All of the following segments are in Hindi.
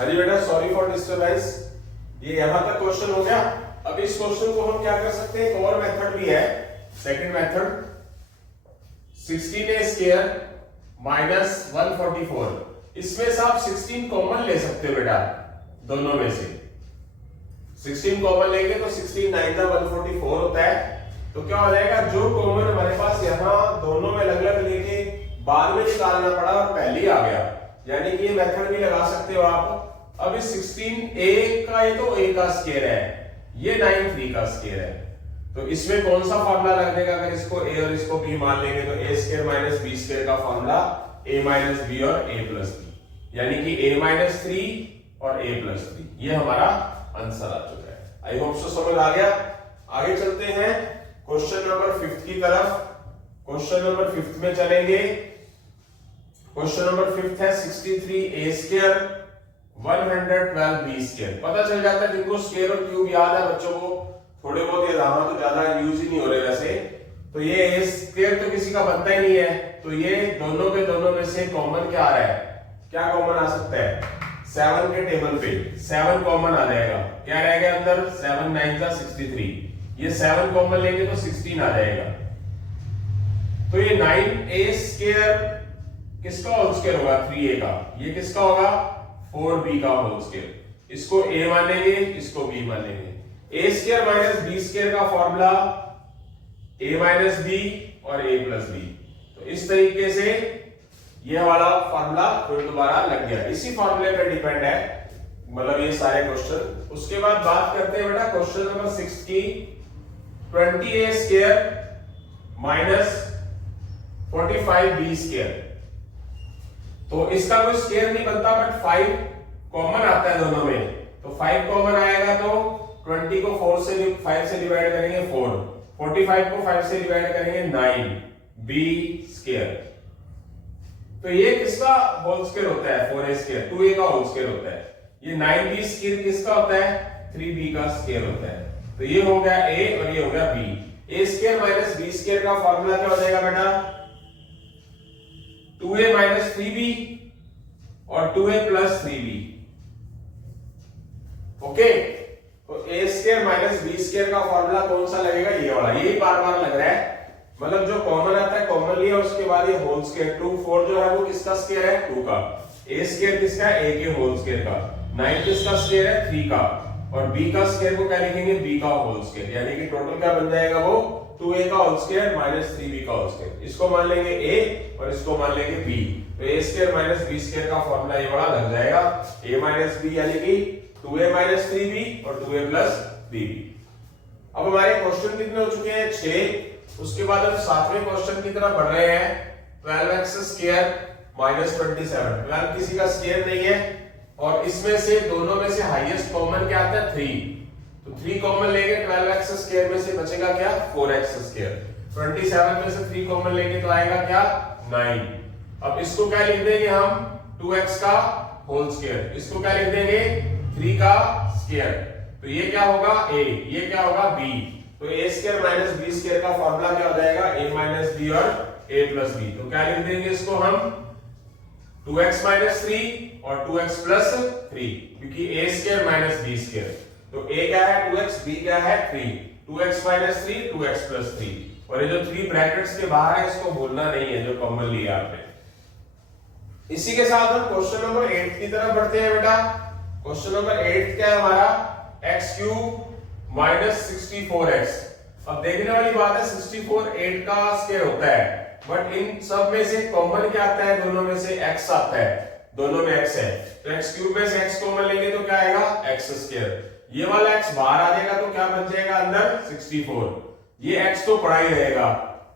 हाँ जी बेटा, सॉरी फॉर डिस्टर्बेंस। ये यहां तक क्वेश्चन हो गया। अब इस क्वेश्चन को हम क्या कर सकते हैं, एक और मेथड भी है, second method, 16a square minus 144। इसमें से आप 16 कॉमन ले सकते हो बेटा, दोनों में से 16 कॉमन लेंगे तो 16 9 का 144 होता है। तो क्या हो जाएगा, जो कॉमन हमारे पास यहाँ दोनों में अलग अलग लेके बाद में निकालना पड़ा और पहले ही आ गया, यानी कि ये मेथड भी लगा सकते हो आप। अब इस 16a का, ये तो a का स्क्वायर है, ये 9 का स्क्वायर है, तो इसमें कौन सा फॉर्मूला लग जाएगा, अगर इसको a और इसको b मान लेंगे तो a square minus b square का फॉर्मूला a माइनस b और a प्लस b, यानी कि a माइनस 3 और a प्लस 3, ये हमारा आंसर आ चुका है। आई होप सो समझ आ गया। आगे चलते हैं क्वेश्चन नंबर 5 की तरफ। क्वेश्चन नंबर 5 में चलेंगे। क्वेश्चन नंबर 5 है 63a स्क्वायर 112b स्क्वायर। पता चल जाता है जिनको स्क्वायर और क्यूब याद है बच्चों को, थोड़े बहुत ये रामा तो ज्यादा यूज ही नहीं हो रहे वैसे, तो ये a स्क्वायर तो किसी का बनता ही नहीं है, तो ये दोनों के दोनों में से कॉमन क्या आ रहा है, क्या कॉमन आ सकता है, 7 के टेबल पे 7 कॉमन आ जाएगा। क्या रहेगा अंदर, 7 9 का 63, ये 7 कॉमन लेंगे तो 16 आ जाएगा। तो ये 9a स्क्वायर किसका होल स्क्वायर होगा, 3a का, ये किसका होगा 4b का होल स्क्वायर। इसको a मानेंगे, इसको b मानेंगे। a square minus b square का फॉर्मूला a माइनस b और a प्लस b। तो इस तरीके से ये वाला फॉर्मूला फिर दोबारा लग गया, इसी फॉर्मूले पे डिपेंड है मतलब ये सारे क्वेश्चन। उसके बाद बात करते हैं बेटा क्वेश्चन नंबर 6 की, 20a square minus 45b square. तो इसका कोई स्क्वायर नहीं बनता, बट 5 कॉमन आता है दोनों में, तो 5 कॉमन आएगा तो 20 को 5 से डिवाइड करेंगे 4, 45 को 5 से डिवाइड करेंगे 9b स्क्वायर। तो ये किसका होल स्क्वायर होता है, 4a स्क्वायर, 2a का होल स्क्वायर होता है। ये 9b स्क्वायर किसका होता है, 3b का स्क्वायर होता है। तो ये हो गया a और ये हो गया b। a square minus b square का फॉर्मूला क्या हो जाएगा बेटा, 2a माइनस 3b और 2a प्लस 3b। ओके, तो a square minus b square का फॉर्मूला कौन सा लगेगा, ये वाला, यही बार बार लग रहा है, मतलब जो कॉमन आता है कॉमन लिया, उसके बाद ये होल स्क्वायर 2 4 जो है वो किसका स्क्वायर है, 2 का। a स्क्वायर किसका है, a के होल स्क्वायर का। 9 किसका स्क्वायर है, 3 का, और b का स्क्वायर को क्या लिखेंगे, b का होल स्क्वायर, यानी कि टोटल क्या बन जाएगा वो 2a का होल स्क्वायर माइनस 3b का होल स्क्वायर। इसको मान लेंगे a और इसको मान लेंगे b, तो a square minus b square का फॉर्मूला ये वाला लग जाएगा, a माइनस b यानी कि 2a माइनस 3b और 2a प्लस 3b। अब हमारे क्वेश्चन कितने हो चुके हैं, 6। उसके बाद हम 7वें क्वेश्चन की तरफ बढ़ रहे हैं, 12x स्क्वायर माइनस 27। 12 किसी का स्क्वायर नहीं है, और इसमें से दोनों में से हाईएस्ट कॉमन क्या आता है, 3, तो 3 कॉमन लेंगे 12x स्क्वायर में से बचेगा क्या, 4x स्क्वायर। 27 में से 3 कॉमन लेंगे तो आएगा क्या, 9। अब इसको क्या लिख देंगे हम, 2x का होल स्क्वायर, इसको क्या लिख देंगे, 3 का स्क्वायर। तो ये क्या होगा a, ये क्या होगा b, तो a square minus b square का फॉर्मूला क्या हो जाएगा, a माइनस b और a प्लस b। तो क्या लिख देंगे इसको हम, 2x माइनस 3 और 2x प्लस 3, क्योंकि a square minus b square, तो a क्या है 2x, b क्या है 3, 2x माइनस 3 2x प्लस 3, और ये जो 3 ब्रैकेट्स के बाहर है इसको भूलना नहीं है जो कॉमन लिया आपने। इसी के साथ हम क्वेश्चन नंबर 8 की तरफ बढ़ते हैं बेटा। क्वेश्चन नंबर 8 क्या है हमारा, x क्यूब माइनस 64x। अब देखने वाली बात है 64 8 का स्क्वायर होता है, बट इन सब में से कॉमन क्या आता है, दोनों में से x आता है, दोनों में x है, तो x क्यूब में से x कॉमन लेंगे तो क्या आएगा, x स्क्वायर। ये वाला x बाहर आ जाएगा तो क्या बच जाएगा अंदर 64, ये x तो पड़ा ही रहेगा,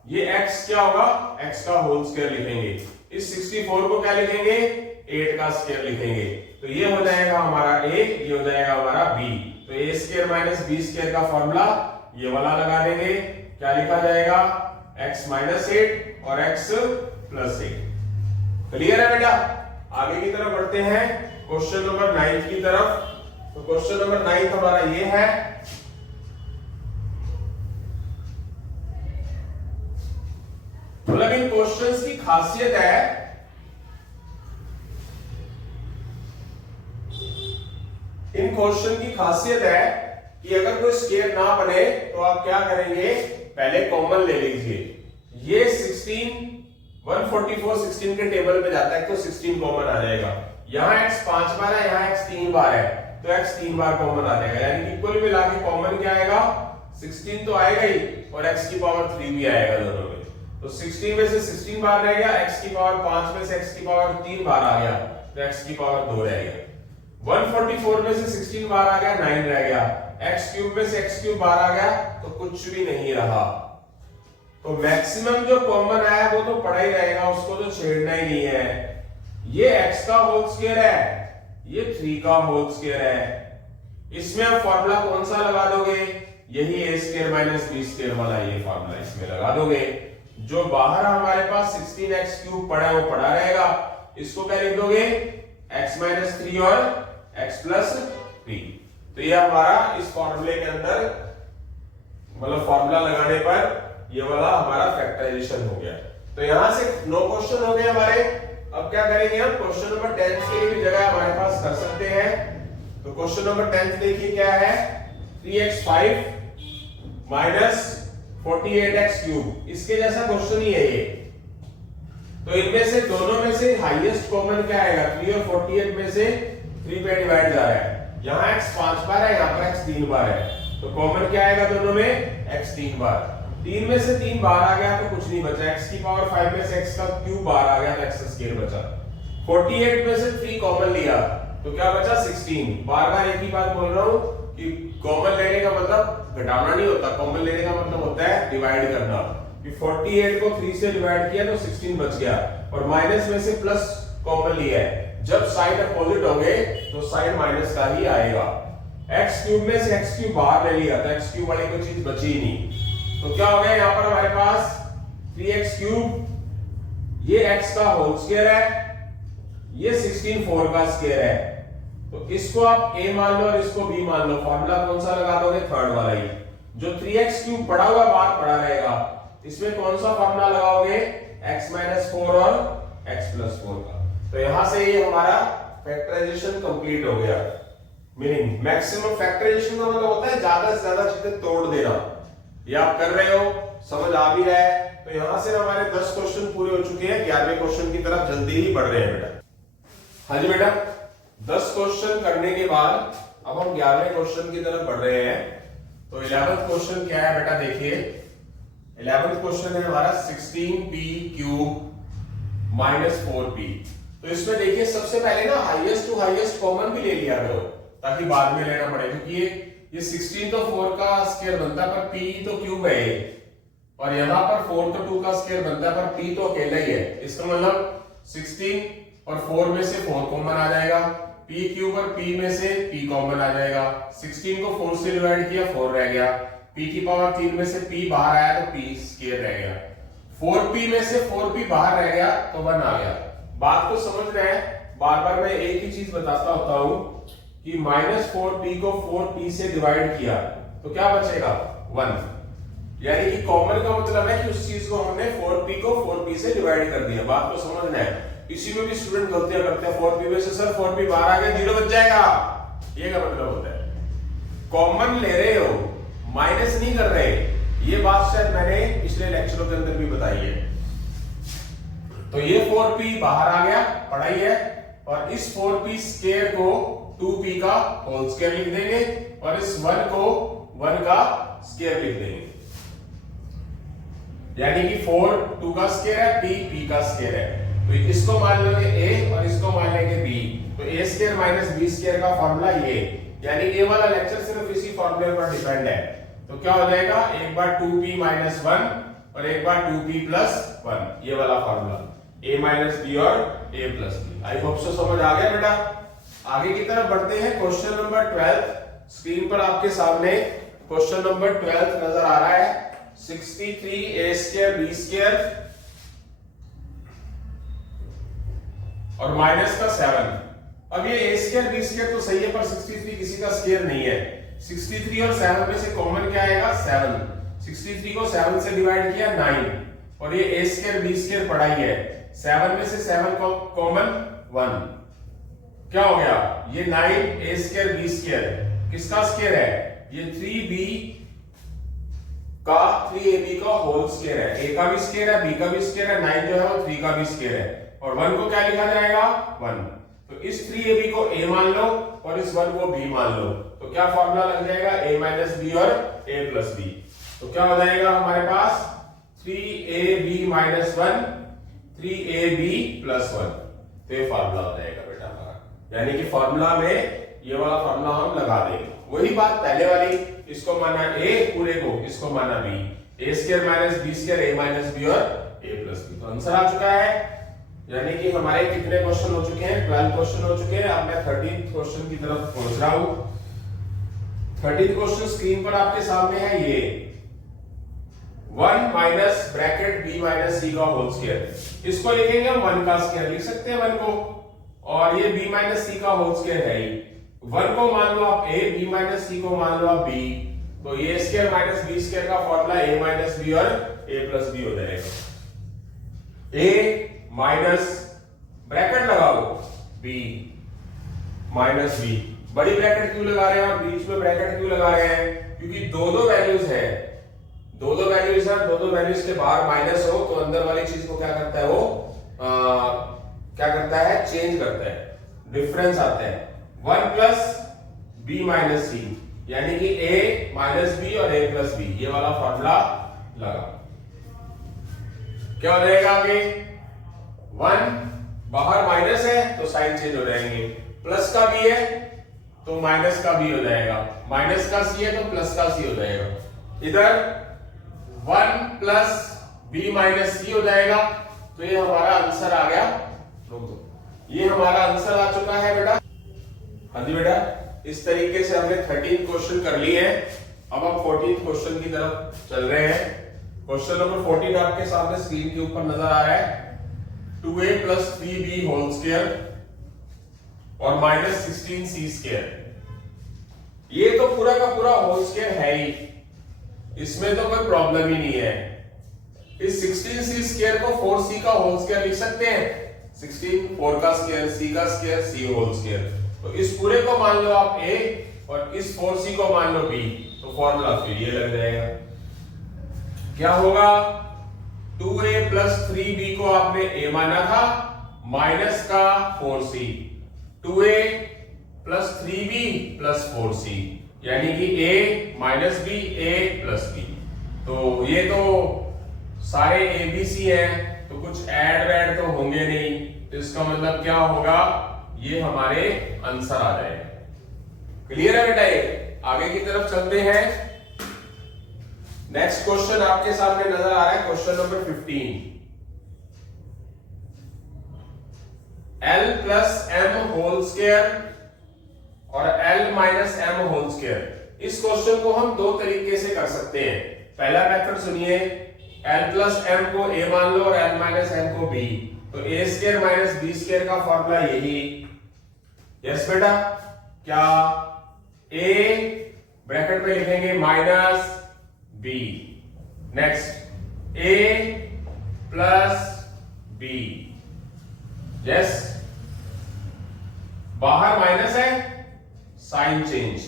ये x क्या होगा, x का होल स्क्वायर लिखेंगे, इस 64 को क्या लिखेंगे, 8 का स्क्वायर लिखेंगे, तो ये हो जाएगा हमारा a, ये हो जाएगा हमारा b। तो a square minus b square का फॉर्मूला ये वाला लगा देंगे, क्या लिखा जाएगा, x माइनस 8 और x प्लस 8। क्लियर है बेटा। आगे की तरफ बढ़ते हैं क्वेश्चन नंबर 9 की तरफ। तो क्वेश्चन नंबर 9 हमारा ये है, मतलब इन क्वेश्चंस की खासियत है इन क्वेश्चन की खासियत है कि अगर कोई स्क्वायर ना बने तो आप क्या करेंगे, पहले कॉमन ले लीजिए। ये 144 16 के टेबल पे जाता है तो 16 कॉमन आ जाएगा। यहाँ x 5 बार है, यहाँ x 3 बार है, तो x 3 बार कॉमन आ जाएगा। यानी कि कुल मिला के कॉमन क्या आएगा, 16 तो आएगा ही और x की पावर 3 भी आएगा दोनों में। तो 16 में से 16 बार रह गया, x की पावर 5 में से x की पावर 3 बार आ गया, तो x की पावर 2 रह गया। 144 में से 16 बार आ गया, 9 रह गया। x क्यूब में से x क्यूब बार आ गया, तो कुछ भी नहीं रहा। तो मैक्सिमम जो कॉमन आया वो तो पड़ा ही रहेगा, उसको तो छेड़ना ही नहीं है। ये x का होल स्क्वायर है, ये 3 का होल स्क्वायर है। इसमें आप फॉर्मूला कौन सा लगा दोगे, यही a square minus b square वाला ये फॉर्मूला इसमें लगा दोगे। जो बाहर हमारे पास 16x क्यूब पड़ा है वो पड़ा रहेगा, इसको क्या लिख दोगे, x माइनस 3 और x प्लस 3। तो ये हमारा इस फॉर्मूले के अंदर मतलब फॉर्मूला लगाने पर ये वाला हमारा फैक्टराइजेशन हो गया। तो यहां से 9 क्वेश्चन हो गए हमारे। अब क्या करेंगे हम, क्वेश्चन नंबर 10 के लिए भी जगह हमारे पास कर सकते हैं। तो क्वेश्चन नंबर 10 देखिए क्या है, 3x5 माइनस 48x क्यूब, इसके जैसा क्वेश्चन ही है ये। तो इनमें से दोनों में से हाईएस्ट कॉमन क्या आएगा, 3 और 48 में से 3 पे डिवाइड जा रहा है। यहाँ x 5 बार है, यहाँ पर x 3 बार है, तो कॉमन क्या आएगा दोनों में, x 3 बार। 3 में से 3 बार आ गया तो कुछ नहीं बचा, x की पावर 5 में से x का क्यूब बार आ गया तो x स्क्वायर बचा। 48 में से 3 कॉमन लिया तो क्या बचा, 16। बार बार एक ही बात बोल रहा हूं कि कॉमन लेने का मतलब घटाना नहीं होता, कॉमन लेने का मतलब होता है डिवाइड करना। कि 48 को 3 से डिवाइड किया तो 16 बच गया, और माइनस में से प्लस कॉमन लिया है। जब साइन अपोजिट होंगे तो साइन माइनस का ही आएगा। x क्यूब में से x क्यूब बाहर ले लिया तो x क्यूब वाली कोई चीज बची ही नहीं। तो क्या हो गया यहाँ पर हमारे पास 3x क्यूब, ये x का होल स्क्वायर है, ये 16 4 का स्क्वायर है। तो इसको आप a मान लो और इसको b मान लो। फॉर्मूला कौन सा लगा दोगे, थर्ड वाला ही। जो 3x क्यूब पड़ा हुआ बाहर पड़ा रहेगा, इसमें कौन सा फॉर्मूला लगाओगे, x माइनस 4 और x प्लस 4 का। तो यहां से ये हमारा फैक्टराइजेशन कंप्लीट हो गया। मीनिंग मैक्सिमम फैक्टराइजेशन का मतलब होता है ज्यादा से ज्यादा चीजें तोड़ देना। ये आप कर रहे हो, समझ आ भी रहा है। तो यहां से हमारे 10 क्वेश्चन पूरे हो चुके हैं, 11वें क्वेश्चन की तरफ जल्दी ही बढ़ रहे हैं बेटा। हाँ जी बेटा, 10 क्वेश्चन करने के बाद अब हम 11वें क्वेश्चन की तरफ बढ़ रहे हैं। तो 11th क्वेश्चन क्या है बेटा, देखिए 11th क्वेश्चन है हमारा 16p क्यूब माइनस 4p। तो इसमें देखिए सबसे पहले ना हाईएस्ट टू हाईएस्ट कॉमन भी ले लिया करो ताकि बाद में लेना पड़े, क्योंकि ये 16 तो 4 का स्क्वायर बनता है पर p तो क्यूब है, और यहाँ पर 4 तो 2 का स्क्वायर बनता है पर p तो अकेला ही है। इसका मतलब 16 और 4 में से 4 कॉमन आ जाएगा, p क्यूब और p में से p कॉमन आ जाएगा। 16 को 4 से डिवाइड किया 4 रह गया, p की पावर 3 में से p बाहर आया तो p स्क्वायर रह गया। 4p में से 4p बाहर रह गया तो 1 आ गया। बात को समझ रहे हैं, बार बार मैं एक ही चीज बताता होता हूं कि माइनस 4p को 4p से डिवाइड किया तो क्या बचेगा, 1। यानी कि कॉमन का मतलब है कि उस चीज को हमने 4p को 4p से डिवाइड कर दिया। बात को समझना है। इसी में भी स्टूडेंट गलतियां करते हैं, 4p में से सर 4p बाहर आ गया 0 बच जाएगा, ये का मतलब होता है कॉमन ले रहे हो, माइनस नहीं कर रहे। ये बात शायद मैंने पिछले लेक्चरों के अंदर भी बताई है। तो ये 4p बाहर आ गया, पढ़ाई है, और इस 4p स्क्वायर को 2p का होल स्क्वायर लिख देंगे और इस 1 को 1 का स्क्वायर लिख देंगे। यानी कि 4 2 का स्क्वायर है, p का स्क्वायर है। तो इसको मान लेंगे a और इसको मान लेंगे b। तो a square minus b square का फॉर्मूला ये, यानी ये वाला लेक्चर सिर्फ इसी फॉर्मूले पर डिपेंड है। तो क्या हो जाएगा, एक बार 2p माइनस 1 और एक बार 2p प्लस 1, ये वाला फॉर्मूला a माइनस b और a plus b। I hope so समझ आ गया बेटा। आगे की तरफ बढ़ते हैं। क्वेश्चन नंबर 12 स्क्रीन पर आपके सामने क्वेश्चन नंबर 12 नजर आ रहा है। 63a स्क्वायर b स्क्वायर और माइनस का 7। अब ये a स्क्वायर b स्क्वायर तो सही है पर 63 किसी का स्क्वायर नहीं है। 63 और 7 में से कॉमन क्या आएगा, 7। 63 को 7 से डिवाइड किया 9, और ये a स्क्वायर b स्क्वायर पढ़ा ही है। 7 में से 7 को कॉमन 1, क्या हो गया, ये 9a स्क्वायर b स्क्वायर किसका स्क्वायर है, ये 3b का 3ab का होल स्क्वायर है, a का भी स्क्वायर है, b का भी स्क्वायर है, 9 जो है वो 3 का भी स्क्वायर है, और 1 को क्या लिखा जाएगा 1। तो इस 3ab को a मान लो और इस 1 को b मान लो, तो क्या फॉर्मूला लग जाएगा a माइनस b और a प्लस b। तो क्या हो जाएगा हमारे पास 3ab माइनस 1 3ab प्लस 1। तो ये फॉर्मूला हो जाएगा बेटा हमारा, यानी कि फॉर्मूला में ये वाला फॉर्मूला हम लगा देंगे। वही बात पहले वाली, इसको माना a पूरे को, इसको माना b, a square minus b square a minus b और a प्लस b। तो आंसर आ चुका है, यानी कि हमारे कितने क्वेश्चन हो चुके हैं, 12 क्वेश्चन हो चुके हैं। अब मैं 13th क्वेश्चन की तरफ पहुंच रहा हूं। 13th क्वेश्चन स्क्रीन पर आपके सामने है, ये 1 minus bracket b minus c का होल स्क्वायर, इसको लिखेंगे हम 1 का स्क्वायर लिख सकते हैं 1 को, और ये b माइनस c का होल स्क्वायर है ही। 1 को मान लो आप a, b माइनस c को मान लो आप b, तो a square minus b square का फॉर्मूला a माइनस b और a प्लस b हो जाएगा। a माइनस ब्रैकेट लगाओ b माइनस b, बड़ी ब्रैकेट क्यों लगा रहे हैं और बीच में ब्रैकेट क्यों लगा रहे हैं, क्योंकि दो वैल्यूज है, दो वैल्यूज है, दो वैल्यूज के बाहर माइनस हो तो अंदर वाली चीज को क्या करता है वो क्या करता है, चेंज करता है, डिफरेंस आता है। 1 प्लस b माइनस c, यानी कि a माइनस b और a प्लस b, ये वाला फॉर्मूला लगा। क्या हो जाएगा आगे, 1 बाहर माइनस है तो साइन चेंज हो जाएंगे, प्लस का b है तो माइनस का b हो जाएगा, माइनस का c है तो प्लस का c हो जाएगा। इधर 1 प्लस b माइनस c हो जाएगा, तो ये हमारा आंसर आ गया। ये हमारा आंसर आ चुका है बेटा। हाँ जी बेटा, इस तरीके से हमने 13 क्वेश्चन कर लिए हैं। अब हम 14 क्वेश्चन की तरफ चल रहे हैं। क्वेश्चन नंबर 14 आपके सामने स्क्रीन के ऊपर नजर आ रहा है, 2a plus 3b whole square और माइनस 16c स्क्वायर। ये तो पूरा का पूरा होल स्क्वायर है ही, इसमें तो कोई प्रॉब्लम ही नहीं है। इस 16c स्क्वायर को 4c का होल स्क्वायर लिख सकते हैं, 16 4 का स्क्वायर, c का स्क्वायर, c होल स्क्वायर। तो इस पूरे को मान लो आप a और इस 4c को मान लो b, तो फॉर्मूला फिर ये लग जाएगा। क्या होगा, 2a प्लस 3b को आपने a माना था, माइनस का 4c, 2a plus 3b plus 4c, यानी कि a minus b a plus b। तो ये तो सारे a b c हैं, तो कुछ ऐड वैड तो होंगे नहीं, तो इसका मतलब क्या होगा, ये हमारे आंसर आ जाएगा। क्लियर है बेटा, ये आगे की तरफ चलते हैं। नेक्स्ट क्वेश्चन आपके सामने नजर आ रहा है, question number 15, l plus m whole square और l minus m whole square. इस क्वेश्चन को हम दो तरीके से कर सकते हैं। पहला मेथड सुनिए, l प्लस m को a मान लो और l माइनस m को b, तो a square minus b square का फॉर्मूला यही। यस बेटा, क्या a ब्रैकेट में लिखेंगे minus b, next a plus b, yes, बाहर माइनस है साइन चेंज,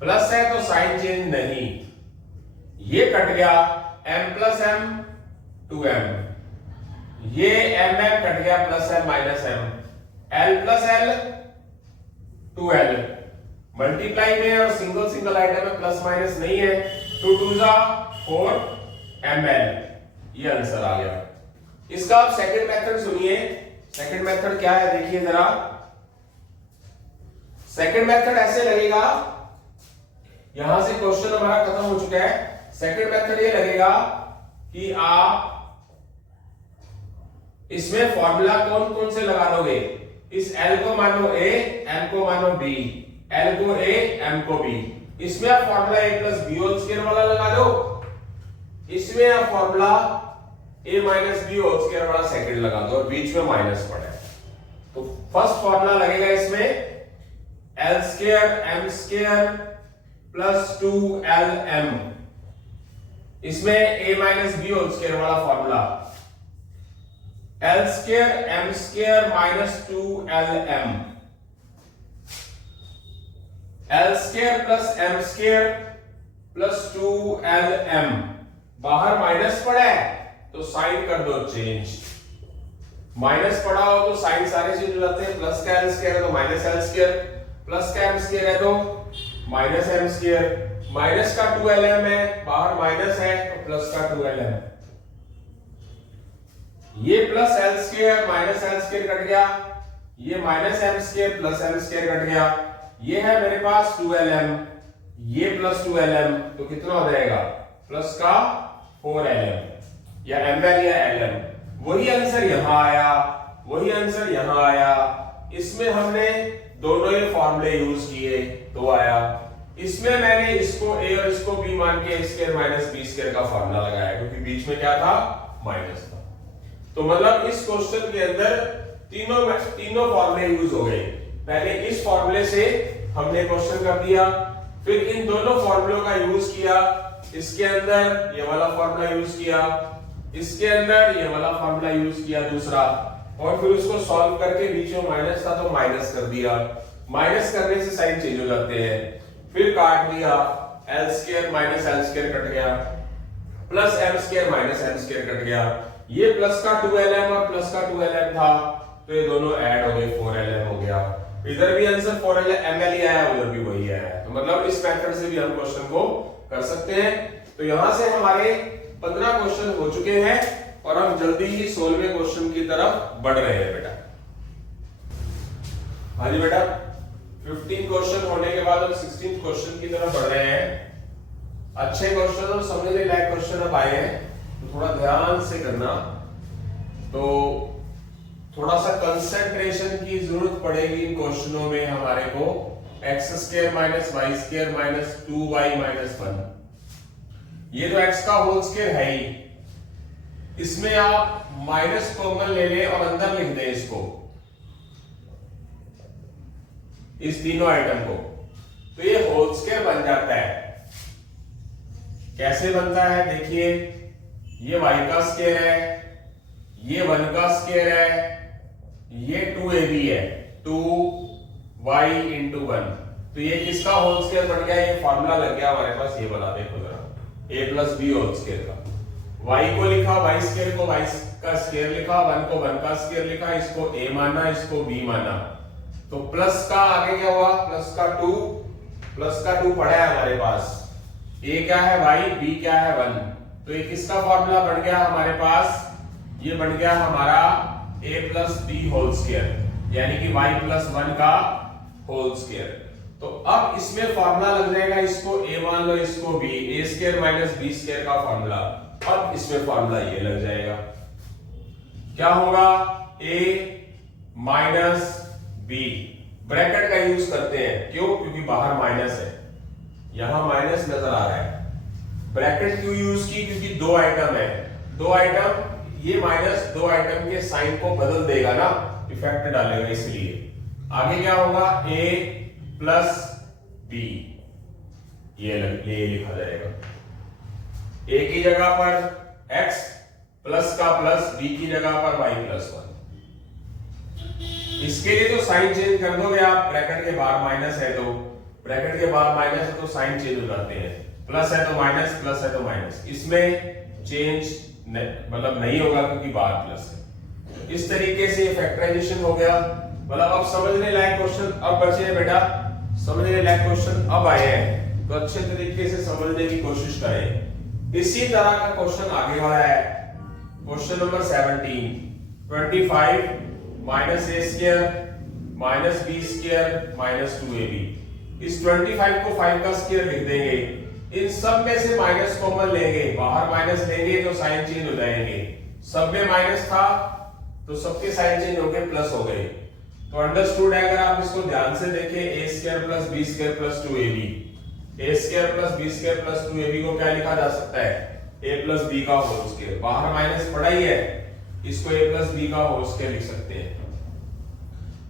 प्लस है तो साइन चेंज नहीं, ये कट गया m प्लस m 2m, ये mm कट गया plus m minus m, l plus l 2l, multiply में और सिंगल सिंगल आइटम में प्लस माइनस नहीं है, 2 2 जा 4 ml, ये आंसर आ गया। इसका आप सेकंड मेथड सुनिए, सेकंड मेथड क्या है देखिए जरा। सेकंड मेथड ऐसे लगेगा, यहां से क्वेश्चन हमारा खत्म हो चुका है। सेकंड मेथड ये लगेगा कि आप इसमें फॉर्मूला कौन कौन से लगा लोगे, इस L को मानो A, M को मानो B, L को A, M को B, इसमें आप formula A plus B whole square वाला लगा दो, इसमें आप formula A minus B whole square वाला सेकंड लगा दो और बीच में माइनस पड़ा है। तो फर्स्ट फॉर्मूला लगेगा इसमें L square M square plus 2LM, इसमें A minus B whole square वाला formula L square M square minus 2lm, L square plus M square plus 2lm, बाहर माइनस पड़ा है तो साइन कर दो चेंज, माइनस पड़ा हो तो साइन सारे चेंज हो जाते हैं, प्लस का एल स्क्वायर है तो माइनस एल स्क्वायर, प्लस का एम स्क्वायर है तो माइनस एम स्क्वायर, माइनस का 2lm है, बाहर माइनस है तो प्लस का 2lm, ये plus L square minus L square cut गया, ये minus M square plus M square cut गया, ये है मेरे पास 2lm, ये प्लस 2lm तो कितना हो जाएगा प्लस का 4lm या ml या lm। वही आंसर यहां आया, वही आंसर यहां आया, इसमें हमने दोनों ही फॉर्मूले यूज किए तो आया, इसमें मैंने इसको a और इसको b मान के a square minus b square का फॉर्मूला लगाया क्योंकि बीच में क्या था माइनस था। तो मतलब इस क्वेश्चन के अंदर तीनों फॉर्मूले यूज हो गए, पहले इस फॉर्मूले से हमने क्वेश्चन कर दिया, फिर इन दोनों फॉर्मूलों का यूज किया, इसके अंदर ये वाला फॉर्मूला यूज किया, इसके अंदर ये वाला फॉर्मूला यूज किया दूसरा, और फिर उसको सॉल्व करके बीच में माइनस था तो माइनस कर दिया, माइनस करने से साइन चेंज हो जाते हैं, फिर काट दिया, L square minus L square cut गया, plus M square minus M square cut गया, ये प्लस का 2lm और प्लस का 2lm था तो ये दोनों ऐड हो गए 4lm हो गया, इधर भी आंसर 4ml ही आया, उधर भी वही आया, तो मतलब इस मेथड से भी हम क्वेश्चन को कर सकते हैं। तो यहां से हमारे 15 क्वेश्चन हो चुके हैं और हम जल्दी ही 16वें क्वेश्चन की तरफ बढ़ रहे हैं बेटा। हाँ जी बेटा, 15 क्वेश्चन होने के बाद हम 16th क्वेश्चन की तरफ बढ़ रहे हैं। अच्छे क्वेश्चन और समझने लायक क्वेश्चन अब आए हैं तो थोड़ा ध्यान से करना, तो थोड़ा सा कंसंट्रेशन की जरूरत पड़ेगी इन क्वेश्चनों में हमारे को। X square minus Y square minus 2y minus 1, ये तो x का होल स्क्वायर है ही, इसमें आप माइनस कॉमन ले लें और अंदर लिख दें इसको, इस तीनों आइटम को, तो ये होल स्क्वायर बन जाता है। कैसे बनता है देखिए, ये y का स्क्वायर है, ये 1 का स्क्वायर है, ये 2ab है, 2y इंटू 1, तो ये किसका होल स्क्वायर बन गया, ये फॉर्मूला लग गया हमारे पास, ये बना देखो जरा, a plus B whole square का, y को लिखा y स्क्वायर को y का स्क्वायर लिखा, 1 को 1 का स्क्वायर लिखा, इसको a माना, इसको b माना, तो प्लस का आगे क्या हुआ, प्लस का 2 पड़ा है हमारे पास, a क्या है y, b क्या है 1, तो ये किसका फॉर्मूला बन गया हमारे पास, ये बन गया हमारा a plus B whole square, यानी कि y प्लस 1 का होल स्क्वायर। तो अब इसमें फॉर्मूला लग जाएगा, इसको a मान लो, इसको b, a square minus b square का फॉर्मूला, अब इसमें फॉर्मूला ये लग जाएगा, क्या होगा, a माइनस b, ब्रैकेट का यूज करते हैं, क्यों, क्योंकि बाहर माइनस है, यहां माइनस नजर आ रहा है, ब्रैकेट क्यों यूज की, क्योंकि दो आइटम है, दो आइटम, ये माइनस दो आइटम के साइन को बदल देगा ना, इफेक्ट डालेगा, इसलिए आगे क्या होगा, a प्लस b, ये लिखा जाएगा, a की जगह पर x प्लस का प्लस, b की जगह पर y प्लस 1। इसके लिए तो साइन चेंज कर दोगे आप, ब्रैकेट के बाहर माइनस है तो, ब्रैकेट के बाहर माइनस है तो साइन चेंज हो जाते हैं, प्लस है तो माइनस, प्लस है तो माइनस, इसमें चेंज मतलब नहीं होगा क्योंकि बाहर प्लस है। इस तरीके से फैक्टराइजेशन हो गया, मतलब अब समझने लायक क्वेश्चन अब बचे हैं बेटा, समझने लायक क्वेश्चन अब आए हैं, तो अच्छे तरीके से समझने की कोशिश करें। इसी तरह का क्वेश्चन आगे वाला है, question number 17, 25 minus a square minus b square minus 2ab, इस 25 को 5 का स्क्वायर लिख देंगे, इन सब में से माइनस कॉमन लेंगे, बाहर माइनस लेंगे तो साइन चेंज हो जाएंगे, सब में माइनस था तो सबके साइन चेंज हो गए, प्लस हो गए, तो अंडरस्टूड है। अगर आप इसको ध्यान से देखें, a square plus b square plus 2ab, a square plus b square plus 2ab को क्या लिखा जा सकता है, a प्लस b का होल स्क्वायर, बाहर माइनस पड़ा ही है, इसको a प्लस b का होल स्क्वायर लिख सकते हैं।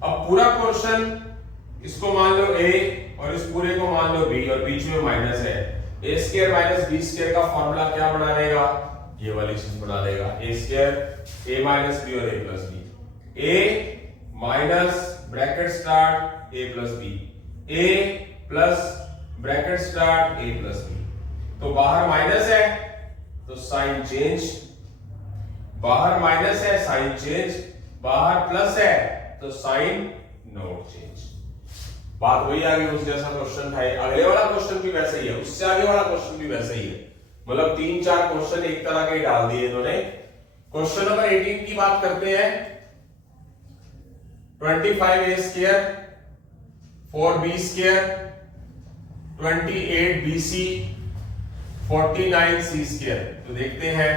अब पूरा क्वेश्चन, इसको मान लो a और इस पूरे को मान लो b और बीच में माइनस है, a square minus b square का फॉर्मूला क्या बना रहेगा, ये वाली चीज बना देगा, ए स्क्वायर ए माइनस बी और ए प्लस बी, ए माइनस ब्रैकेट स्टार्ट ए प्लस बी, ए प्लस ब्रैकेट स्टार्ट ए प्लस बी। तो बाहर माइनस है तो साइन चेंज, बाहर माइनस है साइन चेंज, बाहर प्लस है तो साइन नोट चेंज। बात वही आगे उस जैसा क्वेश्चन था, अगले वाला क्वेश्चन भी वैसे ही है, उससे आगे वाला क्वेश्चन भी वैसे ही है, मतलब 3-4 क्वेश्चन एक तरह के डाल दिए इन्होंने। क्वेश्चन नंबर 18 की बात करते हैं। 25a square 4b square 28bc 49c square. तो देखते हैं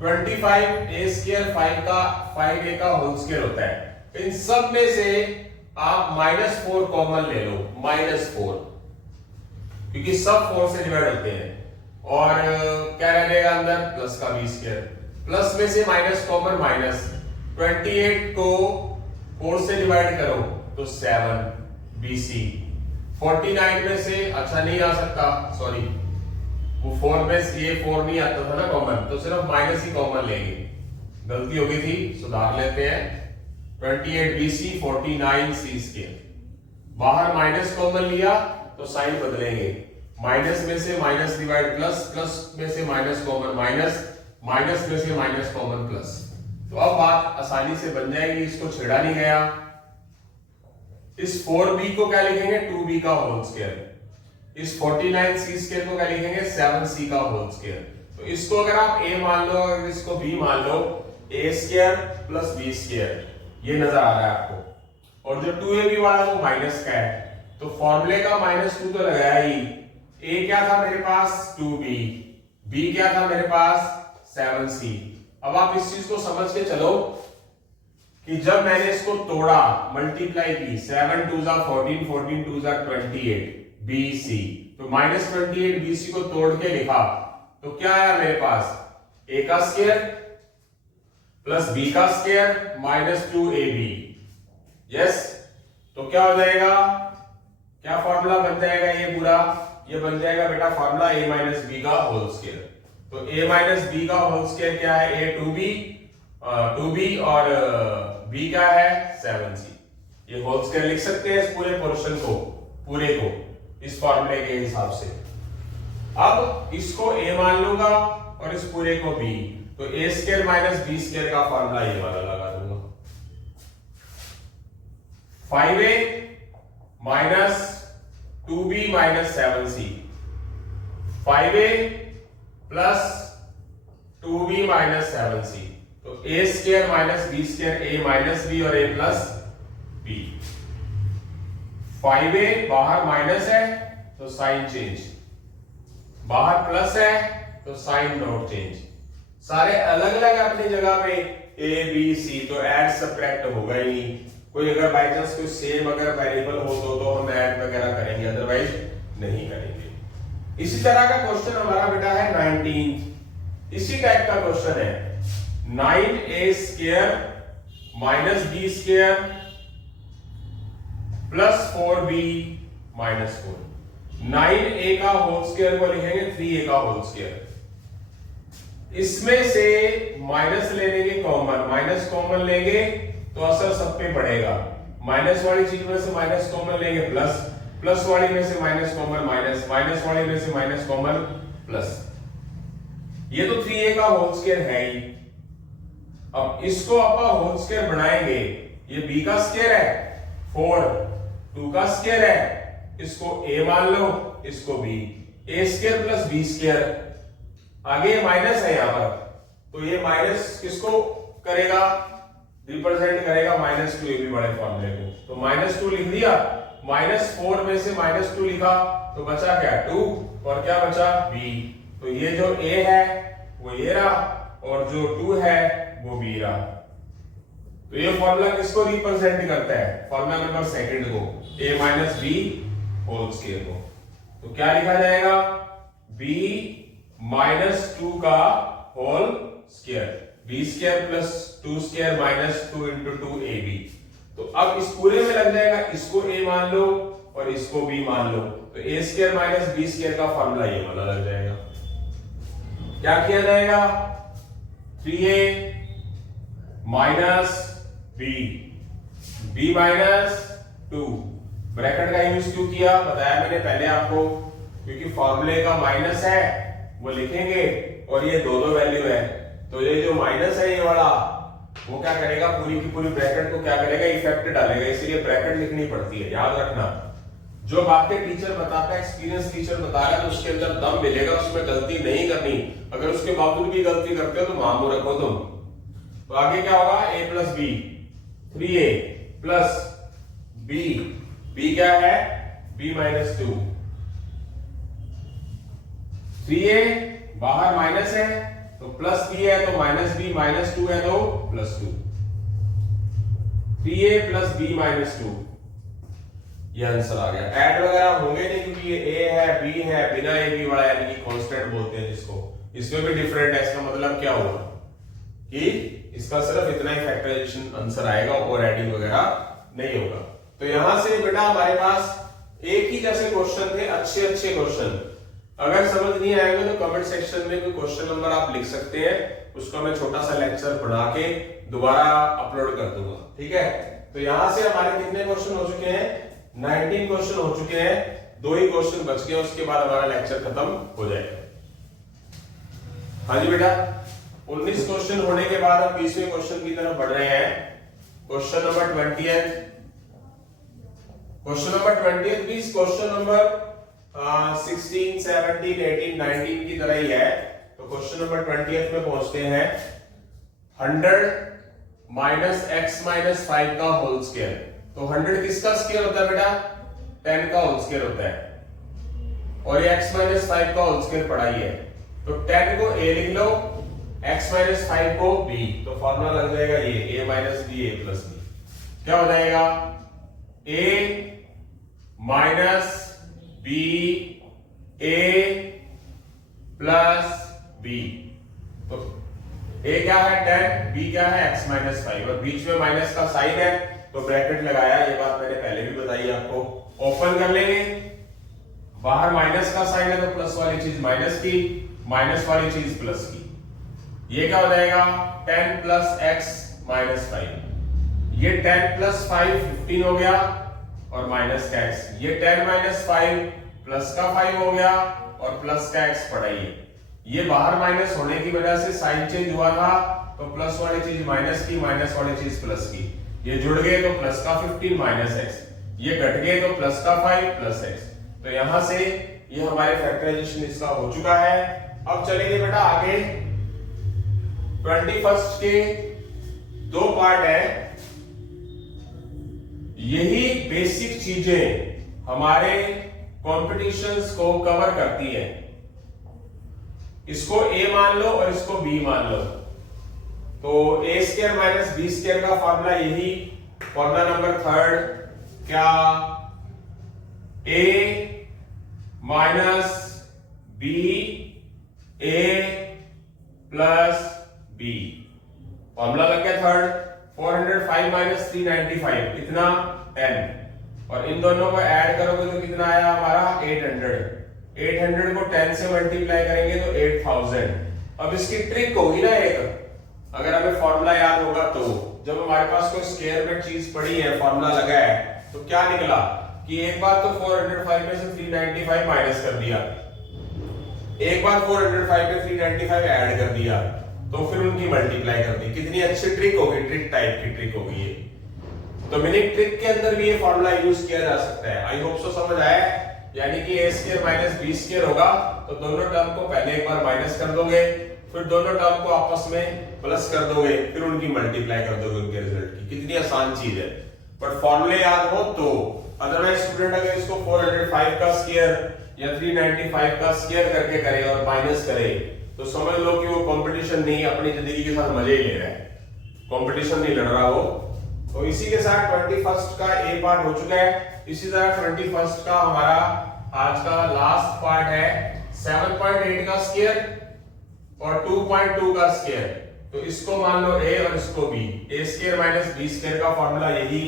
25a स्क्वायर 5a का होल स्क्वायर होता है। इन सब में से आप -4 कॉमन ले लो, -4, क्योंकि सब 4 से डिवाइड होते हैं, और क्या रहेगा अंदर प्लस का b स्क्वायर, प्लस में से माइनस कॉमन माइनस, 28 को 4 से डिवाइड करो तो 7bc, 49 में से अच्छा नहीं आ सकता, सॉरी वो 4 में से ये 4 नहीं आता था ना कॉमन, तो सिर्फ माइनस ही कॉमन लेंगे, गलती हो गई थी, सुधार लेते हैं। 28bc 49c स्क्वायर, बाहर माइनस कॉमन लिया तो साइन बदलेंगे, माइनस में से माइनस डिवाइड प्लस, प्लस में से माइनस कॉमन माइनस, माइनस में से माइनस कॉमन प्लस। तो अब बात आसानी से बन जाएगी, इसको छेड़ा नहीं गया। इस 4b को क्या लिखेंगे 2b का होल स्क्वायर, इस 49c स्क्वायर को क्या लिखेंगे 7c का होल स्क्वायर। तो इसको अगर आप a मान लो और इसको b मान लो, a square plus b square, ये नजर आ रहा है आपको, और जो 2ab वाला वो माइनस का है, तो फॉर्मूले का -2 तो लगाया ही। a क्या था मेरे पास 2b, b क्या था मेरे पास 7c। अब आप इस चीज को समझ के चलो कि जब मैंने इसको तोड़ा, मल्टीप्लाई की, 7 2 14 14 2 28 bc, तो -28 bc को तोड़ के लिखा तो क्या आया मेरे पास a का स्क्वायर प्लस b का स्क्वायर -2ab। यस, तो क्या हो जाएगा, क्या फॉर्मूला बन जाएगा ये पूरा, ये बन जाएगा बेटा फॉर्मूला a माइनस b का होल स्क्वायर। तो a माइनस b का होल स्क्वायर क्या है, a 2b और b क्या है 7c। ये होल स्क्वायर लिख सकते हैं इस पूरे पोर्शन को, पूरे को इस फॉर्मूले के हिसाब से। अब इसको a मान लूंगा और इस पूरे को b, तो a square minus b square का फॉर्मूला ये वाला लगा दूंगा, 5a minus 2b minus 7c, 5a plus 2b minus 7c, तो a square minus b square, a minus b और a प्लस b। 5a बाहर माइनस है तो साइन चेंज, बाहर प्लस है तो साइन नोट चेंज। सारे अलग अलग अपनी जगह पे a b c, तो ऐड सब्ट्रैक्ट होगा ही नहीं। कोई अगर बाय चांस कोई सेम अगर वेरिएबल हो तो हम ऐड वगैरह करेंगे, अदरवाइज नहीं करेंगे। इसी तरह का क्वेश्चन हमारा बेटा है 19, इसी टाइप का क्वेश्चन है 9a square minus b square plus 4b minus 4। 9a का होल स्क्वायर को लिखेंगे 3a का होल स्क्वायर, इसमें से माइनस ले लेंगे कॉमन, माइनस कॉमन लेंगे तो असर सब पे पड़ेगा, माइनस वाली चीज में से माइनस कॉमन लेंगे प्लस, प्लस वाली में से माइनस कॉमन माइनस, माइनस वाली में से माइनस कॉमन प्लस। ये तो 3a का होल स्क्वायर है ही। अब इसको अपन होल स्क्वायर बनाएंगे, ये b का स्क्वायर है 4, 2 का स्क्वायर है, इसको a मान लो, इसको b, a square plus b square, आगे माइनस है यहां पर, तो ये माइनस किसको करेगा, रिप्रेजेंट करेगा -2 ab बड़े फॉर्मूले को, तो -2 लिख दिया, -4 में से -2 लिखा तो बचा क्या 2, और क्या बचा b, तो ये जो a है वो ये रहा और जो 2 है वो b रहा। तो ये फॉर्मूला किसको रिप्रेजेंट करता है, फॉर्मूला नंबर सेकंड को, a minus b whole square को। तो क्या लिखा जाएगा b माइनस 2 का whole square, b square plus 2 square minus 2 into 2ab। तो अब इस पूरे में लग जाएगा, इसको a मान लो और इसको b मान लो, तो a square minus b square का फॉर्मूला ये वाला लग जाएगा। क्या किया जाएगा, 3a minus b, b minus 2। Bracket का यूज क्यों किया बताया मैंने पहले आपको, क्योंकि फॉर्मूले का माइनस है वो लिखेंगे और ये दो वैल्यू है, तो ये जो माइनस है ये वाला वो क्या करेगा, पूरी की पूरी ब्रैकेट को क्या करेगा, इफेक्ट डालेगा, इसलिए ब्रैकेट लिखनी पड़ती है। याद रखना, जो बातें टीचर बताता है, एक्सपीरियंस टीचर बता रहा है, तो उसके अंदर दम मिलेगा, उसमें गलती नहीं करनी। अगर उसके बावजूद भी गलती करते हो तो मामू रखो तुम। तो आगे क्या होगा, a plus B, 3a plus b, b क्या है, b माइनस 2, 3a बाहर माइनस है तो प्लस b है तो माइनस b, माइनस 2 है तो plus 2, 3a plus b minus 2, ये आंसर आ गया। ऐड वगैरह होंगे नहीं क्योंकि ये a है, b है, बिना a b वाला यानी कि कांस्टेंट बोलते हैं जिसको, इसमें भी डिफरेंट है। इसका मतलब क्या हुआ कि इसका सिर्फ इतना ही फैक्टराइजेशन आंसर आएगा और एडिंग वगैरह नहीं होगा। तो यहां से बेटा हमारे पास एक ही जैसे क्वेश्चन थे, अच्छे अच्छे क्वेश्चन। अगर समझ नहीं आएगा तो कमेंट सेक्शन में कोई क्वेश्चन नंबर आप लिख सकते हैं, उसका मैं छोटा सा लेक्चर बना के दोबारा अपलोड कर दूंगा, ठीक है। तो यहां से हमारे कितने क्वेश्चन हो चुके हैं, 19 क्वेश्चन हो चुके हैं, 2 ही क्वेश्चन बच गए, उसके बाद हमारा लेक्चर खत्म हो जाएगा। हाँ जी बेटा, 19 क्वेश्चन होने के बाद हम 20वें क्वेश्चन की तरफ बढ़ रहे हैं। क्वेश्चन नंबर 20, क्वेश्चन नंबर 20 भी क्वेश्चन नंबर 16, 17, 18, 19 की तरह ही है। तो क्वेश्चन नंबर 20 में पहुंचते हैं। 100 माइनस x माइनस 5 का होल स्क्वायर। तो 100 किसका स्क्वायर होता है बेटा, 10 का होल स्क्वायर होता है, और ये x माइनस 5 का होल स्क्वायर पढ़ा ही है। तो 10 को a लिख लो, x माइनस 5 को b, तो फॉर्मूला लग जाएगा ये a minus b, a plus b। क्या हो जाएगा, a minus b a plus b। तो a क्या है 10, b क्या है x माइनस 5, और बीच में माइनस का साइन है तो ब्रैकेट लगाया। ये बात मैंने पहले भी बताई आपको। ओपन कर लेंगे, बाहर माइनस का साइन है तो प्लस वाली चीज माइनस की, माइनस वाली चीज प्लस की। ये क्या हो जाएगा, 10 प्लस x माइनस 5। ये 10 प्लस 5 15 हो गया, और माइनस का x, ये 10 माइनस 5 प्लस का 5 हो गया, और प्लस का x पढ़ाइए। ये बाहर माइनस होने की वजह से साइन चेंज हुआ था, तो प्लस वाली चीज माइनस की, माइनस वाली चीज प्लस की। ये जुड़ गए तो प्लस का 15 माइनस x, ये घट गए तो प्लस का 5 प्लस x। तो यहां से ये हमारे फैक्टराइजेशन इसका हो चुका है। अब चलेंगे बेटा आगे। 21 के 2 पार्ट है। यही बेसिक चीजें हमारे कॉम्पिटिशंस को कवर करती है। इसको a मान लो और इसको b मान लो। तो a square minus b square का फॉर्मूला यही, फॉर्मूला नंबर 3 क्या, a minus b a plus b। Formula लग गया 3rd। 405 माइनस 395 कितना, 10, और इन दोनों को ऐड करोगे तो कितना आया हमारा, 800। 800 को 10 से मल्टीप्लाई करेंगे तो 8000। अब इसकी ट्रिक होगी ना एक, अगर हमें फॉर्मूला याद होगा तो, जब हमारे पास कोई स्क्वायर में चीज पड़ी है, फॉर्मूला लगा है, तो क्या निकला कि एक बार तो 405 में से 395 माइनस कर दिया, एक बार 405 में 395 ऐड कर दिया, तो फिर उनकी मल्टीप्लाई कर दी। कितनी अच्छी ट्रिक होगी, ट्रिक टाइप की ट्रिक होगी ये। तो मिनिट ट्रिक के अंदर भी ये फॉर्मूला यूज किया जा सकता है। आई होप सो समझ आया। यानी कि a square minus b square होगा, तो दोनों टर्म को पहले एक बार माइनस कर दोगे, फिर दोनों टर्म को आपस में प्लस कर दोगे, फिर उनकी मल्टीप्लाई कर दोगे उनके रिजल्ट की। कितनी आसान चीज है, बट फॉर्मूले याद हो तो। अदरवाइज स्टूडेंट अगर इसको 405 का स्क्वायर या 395 का स्क्वायर करके करे और माइनस करे, तो समझ लो कि वो कंपटीशन नहीं, अपनी जिंदगी के साथ मजे ही ले रहा है, कंपटीशन नहीं लड़ रहा हो। तो इसी के साथ 21 का ए पार्ट हो चुका है। इसी तरह 21 का हमारा आज का लास्ट पार्ट है 7.8 का स्क्वायर और 2.2 का स्क्वायर। तो इसको मान लो a और इसको b। a square minus b square का फॉर्मूला यही,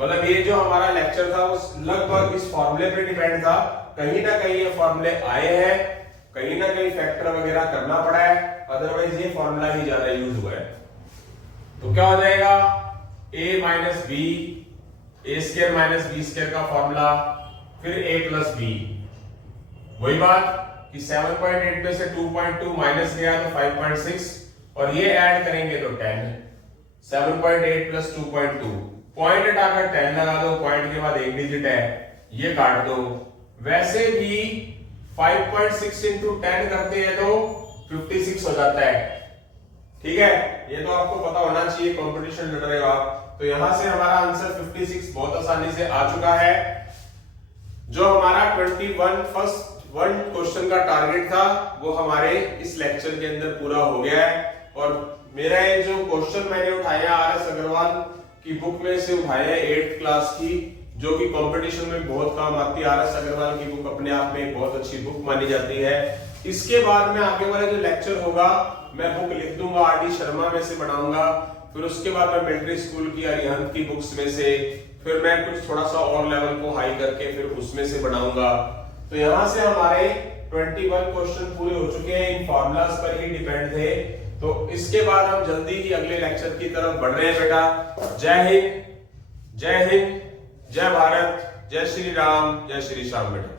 मतलब ये जो हमारा लेक्चर था वो लगभग इस फॉर्मूले पे डिपेंड था। कहीं ना कहीं ये फॉर्मूले आए हैं, कहीं ना कहीं फैक्टर वगैरह करना पड़ा है, अदरवाइज ये फॉर्मूला ही ज्यादा यूज हुआ है। तो क्या हो जाएगा, a minus B, A square minus B square का फॉर्मूला, फिर a प्लस बी। वही बात कि 7.8 में से 2.2 माइनस गया तो 5.6 और ये ऐड करेंगे तो 10। 7.8 प्लस 2.2, पॉइंट हटाकर 10 लगा दो, पॉइंट के बाद एक डिजिट है, ये काट दो। वैसे भी 5.6 इंटू 10 करते हैं तो 56 हो जाता है। ठीक है, ये तो आपको पता होना चाहिए, कंपटीशन लड़ रहे हो आप। तो यहां से हमारा आंसर 56 बहुत आसानी से आ चुका है। जो हमारा 21 फर्स्ट वन क्वेश्चन का टारगेट था वो हमारे इस लेक्चर के अंदर पूरा हो गया है। और मेरा ये जो क्वेश्चन मैंने उठाया आर.एस. अग्रवाल की बुक में से उठाया है 8th क्लास की, जो कि कंपटीशन में बहुत काम आती है। आर.एस. अग्रवाल की बुक अपने आप में एक बहुत अच्छी बुक मानी जाती है। इसके बाद में आगे वाला जो लेक्चर होगा मैं बुक लिख दूंगा, आर.डी. शर्मा में से बनाऊंगा। फिर उसके बाद मैं मिलिट्री स्कूल की अरिहंत की बुक्स में से, फिर मैं कुछ थोड़ा सा और लेवल को हाई करके फिर उसमें से बनाऊंगा। तो यहां से हमारे 21 क्वेश्चन पूरे हो चुके हैं, इन फॉर्मूलाज पर ही डिपेंड थे। तो इसके बाद हम जल्दी ही अगले लेक्चर की तरफ बढ़ रहे हैं बेटा। जय हिंद, जय हिंद, जय भारत, जय श्री राम, जय श्री श्याम बेटा।